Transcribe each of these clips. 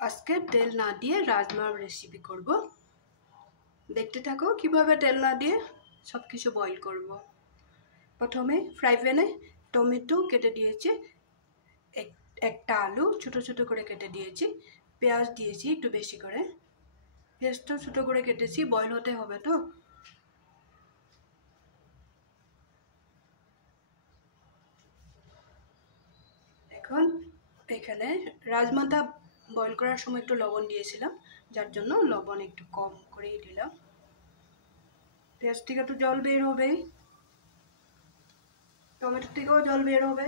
আজকে তেল না দিয়ে রাজমার রেসিপি করব। দেখতে থাকো কিভাবে তেল না দিয়ে সব কিছু বয়েল করব। প্রথমে ফ্রাই প্যানে টমেটো কেটে দিয়েছি, একটা আলু ছোট ছোট করে কেটে দিয়েছি, পেঁয়াজ দিয়েছি একটু বেশি করে। পেঁয়াজটা ছোট করে কেটেছি, বয়েল হতে হবে তো। এখন এখানে রাজমাটা বয়েল করার সময় একটু লবণ দিয়েছিলাম, যার জন্য লবণ একটু কম করেই দিলাম। পেঁয়াজ থেকে তো জল বের হবে, টমেটো থেকেও জল বের হবে।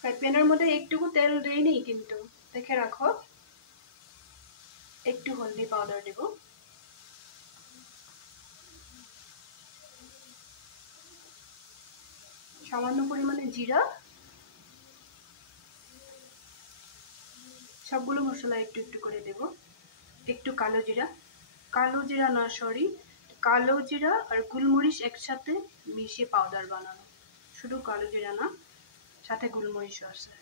ফ্রাই প্যানের মধ্যে একটুকু তেল দেইনি, কিন্তু দেখে রাখো। একটু হলদি পাউডার দেব, সামান্য পরিমাণে জিরা, সবগুলো মশলা একটু একটু করে দেব। একটু কালো জিরা, কালো জিরা আর গোলমরিচ একসাথে মিশিয়ে পাউডার বানানো। শুধু কালো জিরা না, সাথে গোলমরিচও আছে।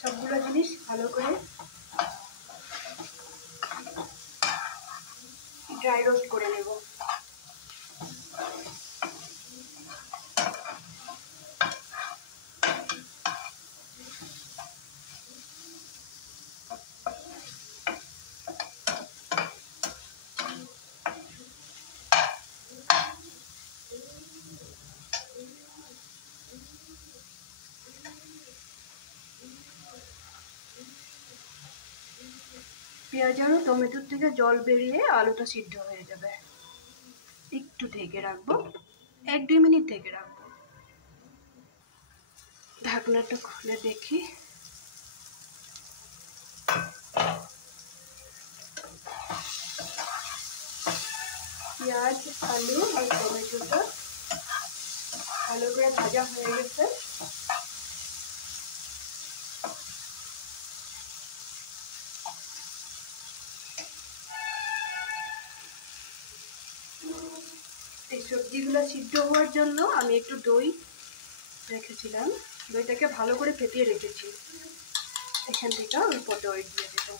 সবগুলো জিনিস ভালো করে ড্রাই রোস্ট করে নেব। পেঁয়াজ আর টমেটোর থেকে জল বেরিয়ে আলুটা সিদ্ধ হয়ে যাবে। একটু ঢেকে রাখবো, 1-2 মিনিট ঢেকে রাখবো। ঢাকনাটা খুলে দেখি, পেঁয়াজ, আলু আর টমেটোটা ভালো করে ভাজা হয়ে গেছে। এই সবজিগুলো সিদ্ধ হওয়ার জন্য আমি একটু দই রেখেছিলাম, দইটাকে ভালো করে ফেটিয়ে রেখেছি। এখান থেকে অল্প দই দিয়ে দেবো।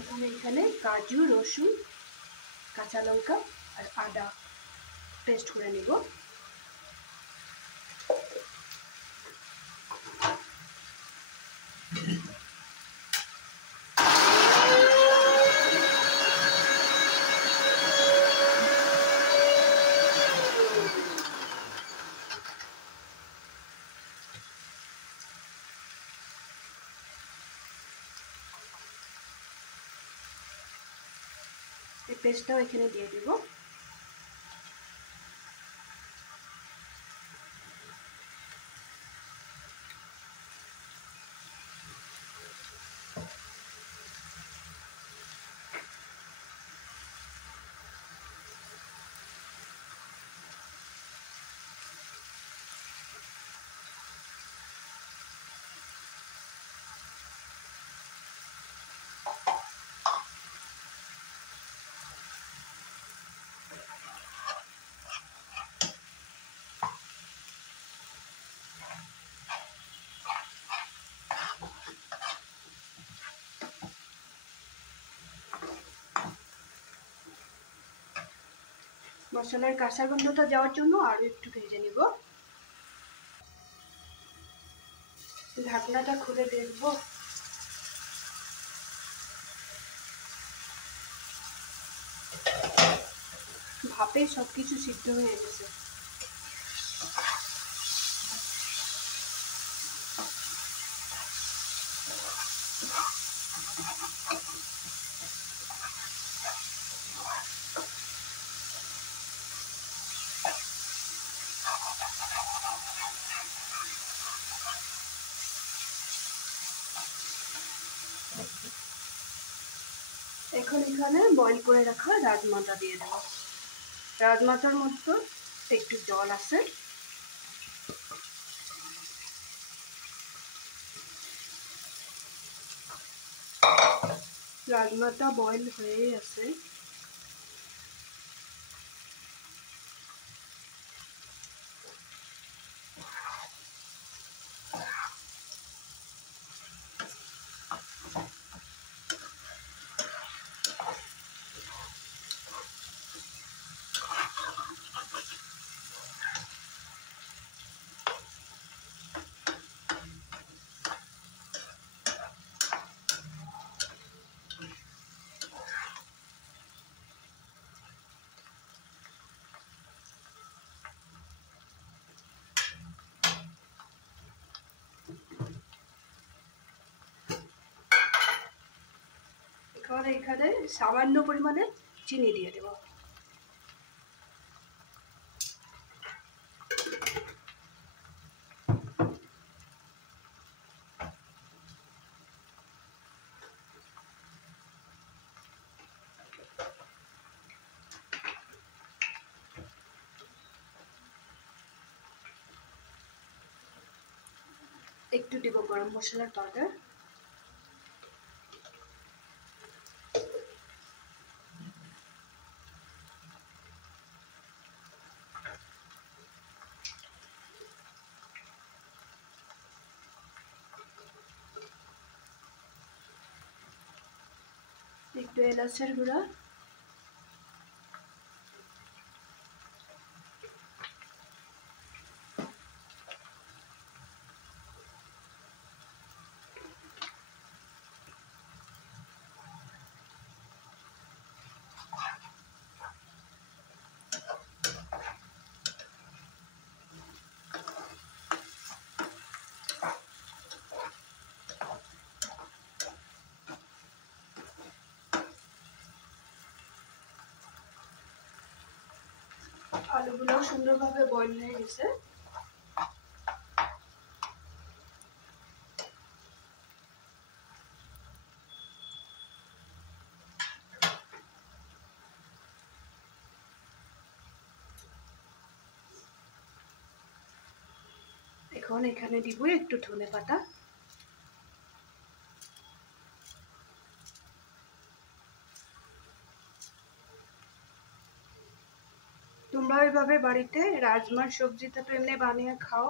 এখন এখানে কাজু, রসুন, কাঁচা লঙ্কা আর আদা পেস্ট করে নেব। এই পেস্টটাও এখানে দিয়ে দেব। মশলার কাঁচা গন্ধটা যাওয়ার জন্য আরো একটু ভেজে নিব। ঢাকনাটা খুলে দেখব, ভাপে সব কিছু সিদ্ধ হয়ে গেছে। এখন এখানে বয়েল করে রাখা রাজমাটা দিয়ে দেবো। রাজমাটার মধ্যে একটু জল আছে। রাজমাটা বয়েল হয়ে আছে। এখানে সামান্য পরিমাণে চিনি দিয়ে দেব। একটু দিব গরম মশলার পাউডার। একটু এলাচের গুঁড়া। আলুগুলো সুন্দরভাবে বয়েল হয়ে গেছে। এখন এখানে দিব একটু ধনেপাতা। তোমরা এইভাবে বাড়িতে রাজমার সবজিটা তো এমনি বানিয়ে খাও,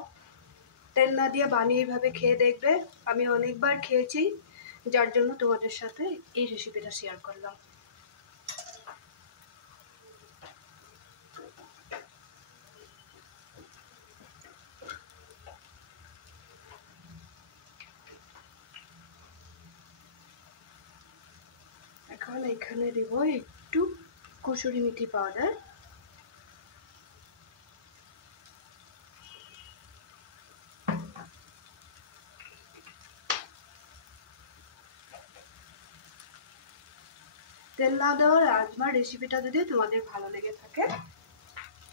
তেল না দিয়ে বানিয়ে এইভাবে খেয়ে দেখবে। আমি অনেকবার খেয়েছি, যার জন্য তোমাদের সাথে এই রেসিপিটা শেয়ার করলাম। এখন এখানে দেব একটু কসুরি মেথি পাউডার। তেল না দেওয়া রাজমার রেসিপিটা যদি তোমাদের ভালো লেগে থাকে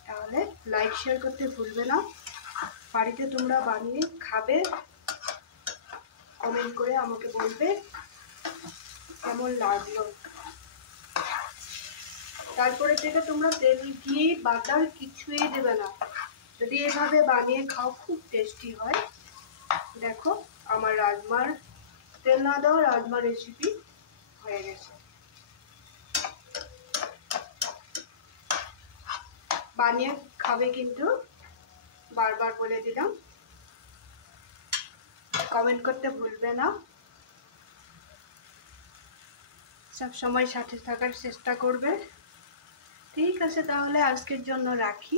তাহলে লাইক শেয়ার করতে ভুলবে না। বাড়িতে তোমরা বানিয়ে খাবে, কমেন্ট করে আমাকে বলবে কেমন লাগলো। তারপরে থেকে তোমরা তেল ঘি বাটার কিছুই দেবে না, যদি এভাবে বানিয়ে খাও খুব টেস্টি হয়। দেখো আমার রাজমার তেল না দেওয়া রাজমা রেসিপি হয়ে গেছে। বানিয়ে খাবে কিন্তু, বারবার বলে দিলাম। কমেন্ট করতে ভুলবে না, সব সময় সাথে থাকার চেষ্টা করবে। ঠিক আছে, তাহলে আজকের জন্য রাখি।